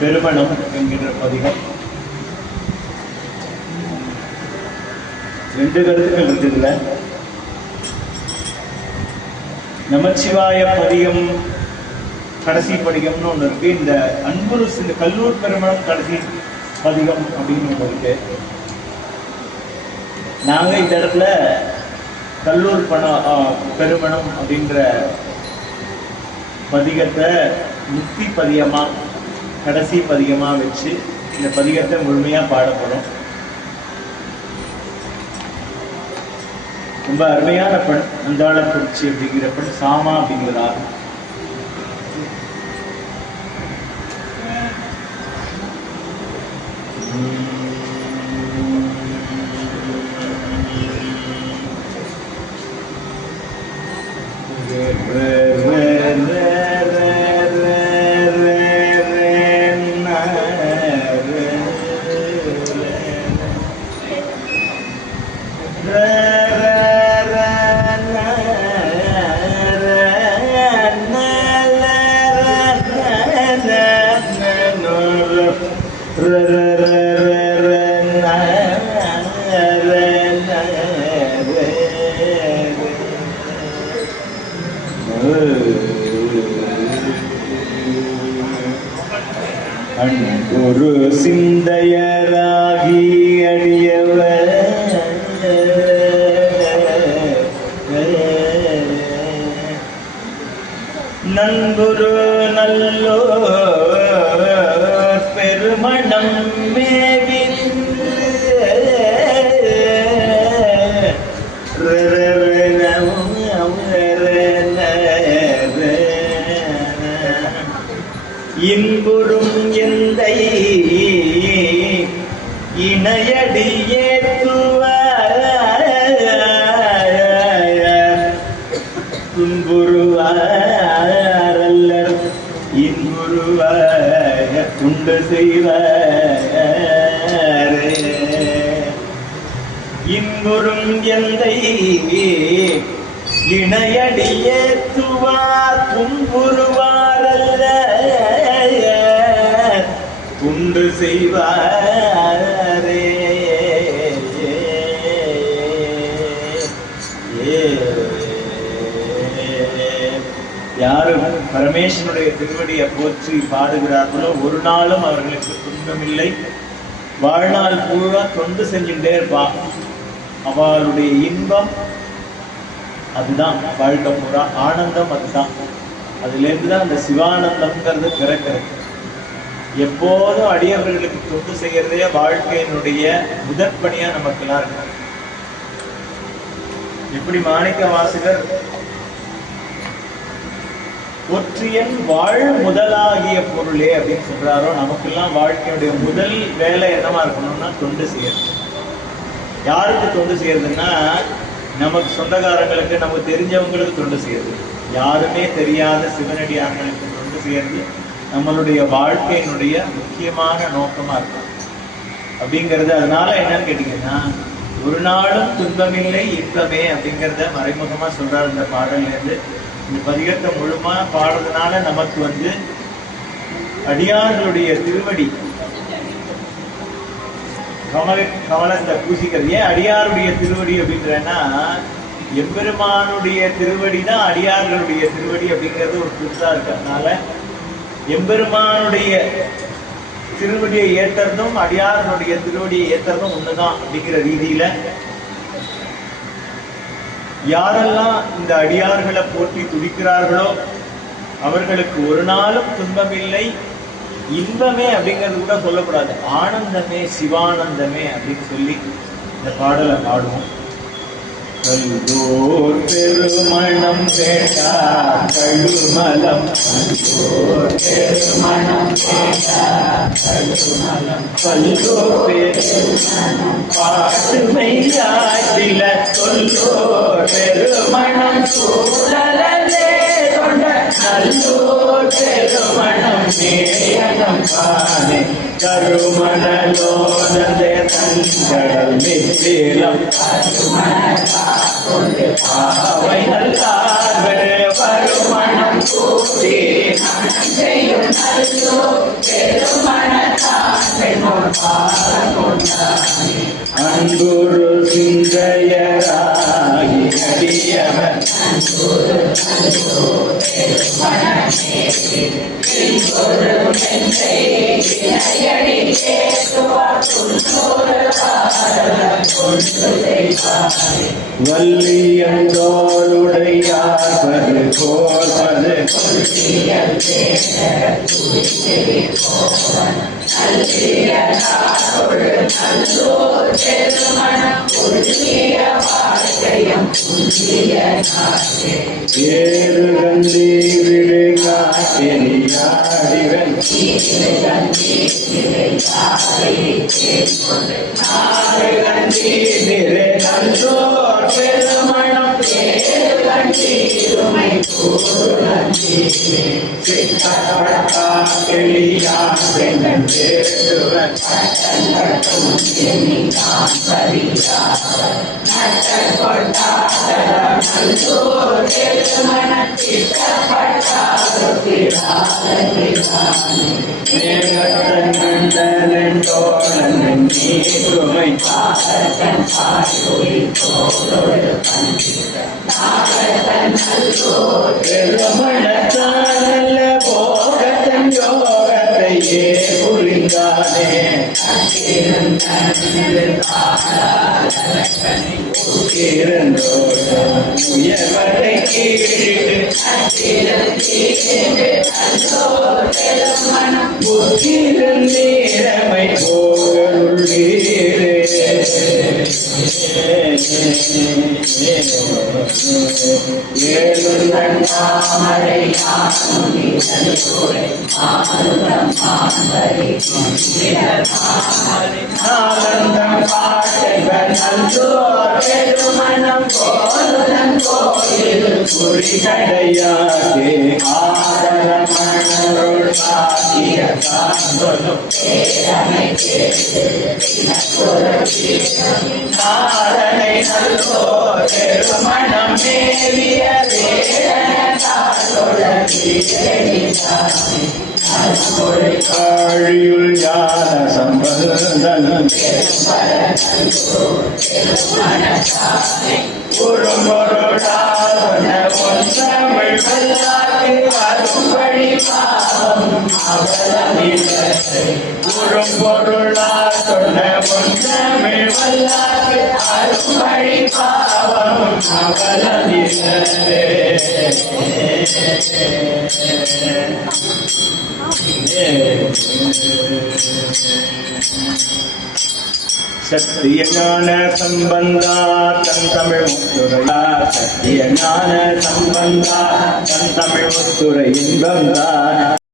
பெருமணம் என்கின்ற பதிகம். ரெண்டு கருத்துக்கள் இருக்குதுல. நமச்சிவாய பதிகம் கடைசி பதிகம்னு ஒன்று இருக்கு. இந்த அன்புரு இந்த கல்லூர் பெருமணம் கடைசி பதிகம் அப்படின்னு ஒன்று இருக்கு. நாங்க இந்த இடத்துல கல்லூர் பெருமணம் அப்படின்ற பதிகத்தை முக்தி பதிகமா கடைசி பதிகமா வச்சு இந்த பதிகத்தை முழுமையா பாடப்படும். ரொம்ப அருமையான பெண் அந்தாளக்குறிச்சி அப்படிங்கிற பெண் சாமா அப்படிங்கிறார். ஒரு சிந்தையராகி அடியவர் நண்புரு நல்லோ பெருமணம் மேவின் இன்புறும் எந்தை இணையடியேத்துவ துன்புருவாரல்லர் இன்புருவாய உண்டு செய்வாரே. இன்புறும் எந்தை இணையடியேத்துவா துன்புருவாரல்ல உண்டு செய்வாரே. யாரும் பரமேஸ்வரனுடைய திருவடியை போற்றி பாடுகிறார்களோ ஒரு நாளும் அவர்களுக்கு துன்பமில்லை. வாழ்நாள் பூரா தொண்டு செஞ்சுட்டே இருப்பான். அவளுடைய இன்பம் அதுதான், வாழ்க்கை பூரா ஆனந்தம் அதுதான். அதுல இருந்துதான் அந்த சிவானந்தம்ங்கிறது பிறக்கிறது. எப்போதும் அடியவர்களுக்கு தொண்டு செய்யறதே வாழ்க்கையினுடைய முதற்பணியா நமக்கெல்லாம் இருக்கு. எப்படி மாணிக்க வாசகர் ஒற்றியன் வாழ் முதலாகிய பொருளே அப்படின்னு சொல்றாரோ, நமக்கெல்லாம் வாழ்க்கையுடைய முதல் வேலை என்னவா இருக்கணும்னா தொண்டு செய்யறது. யாருக்கு தொண்டு செய்யறதுன்னா, நமக்கு சொந்தக்காரங்களுக்கு, நமக்கு தெரிஞ்சவங்களுக்கு தொண்டு செய்யறது. யாருமே தெரியாத சிவனடியார்களுக்கு தொண்டு செய்யறது நம்மளுடைய வாழ்க்கையினுடைய முக்கியமான நோக்கமா இருக்கும் அப்படிங்கிறது. அதனால என்னன்னு கேட்டீங்கன்னா, ஒரு நாளும் துன்பமில்லை இன்பமே அப்படிங்கிறத மறைமுகமா சொல்றாரு இந்த பாடல்ல இருந்து. இந்த பதிகத்தை முழுமா பாடுறதுனால நமக்கு அடியார்களுடைய திருவடி கமலத்தை பூசிக்கிறது. ஏன் அடியாருடைய திருவடி அப்படின்றன்னா, எம்பெருமானுடைய திருவடி தான் அடியார்களுடைய திருவடி அப்படிங்கிறது ஒரு புதுசா இருக்கிறதுனால எம்பெருமானுடைய திருவடியை ஏற்றதும் அடியார்களுடைய திருவடியை ஏற்றதும் ஒண்ணுதான் அப்படிங்கிற ரீதியில யாரெல்லாம் இந்த அடியார்களை போற்றி துடிக்கிறார்களோ அவர்களுக்கு ஒரு நாளும் துன்பமில்லை, இன்பமே அப்படிங்கிறது கூட சொல்லக்கூடாது, ஆனந்தமே சிவானந்தமே அப்படின்னு சொல்லி இந்த பாடலை பாடுவோம். கல்லூர் பெருமணம் கேட்டா கழுமலம், கல்லூர் பெருமணம் கேட்டா கழுமலம், கல்லூர் பெருமணம் பாட்டுமை ஆற்றில சொல்லோர் பெருமணம் சூழலே கொண்ட நல்லூர் பெருமணம் மேயனம் பானே கருமணலோனந்தே தங்கடல் மித்திலம் பாவை நல்லார்கள் வருமணம் கூட்டி அன்புரு சிந்தையராகி அடியவர் வல்லியந்தோளுடையார்பது கோர்பது ஏறு கந்தீரிடு காட்டெரியாடிவன் கந்தீரிடு நன்றோர் பெருமணம் பெருமணத்தானல்ல போகத்தன் யோகத்தையே புரிந்தானே உயர்வரை புத்திரன் நேரமை போகருள்ளீரே ஆனந்தம் பாட்டைவர் நன்றோர் பெருமணம் போலுடன் கோயில் குறிகடையாகே ஆதரமணருள் பாக்கிய காந்தொலும் நாரணை நல்லோர் பெருமணம் மேவிய ஆழியுள் ஞான சம்பந்தனம் உரும்பொருளாதன ஒன்றமிழ் வல்லாக்கு வரும்படி பாவம் அவலமில்லை உரும்பொருளாதன ஒன்றமிழ் வல்லாக்கு அரும்படி பாவம் அவலமில்லை சத்திய ஞான சம்பந்தா தன் தமிழ் முத்துரையா சத்திய ஞான சம்பந்தா தன் தமிழ் முத்துரை இன்பம் தான்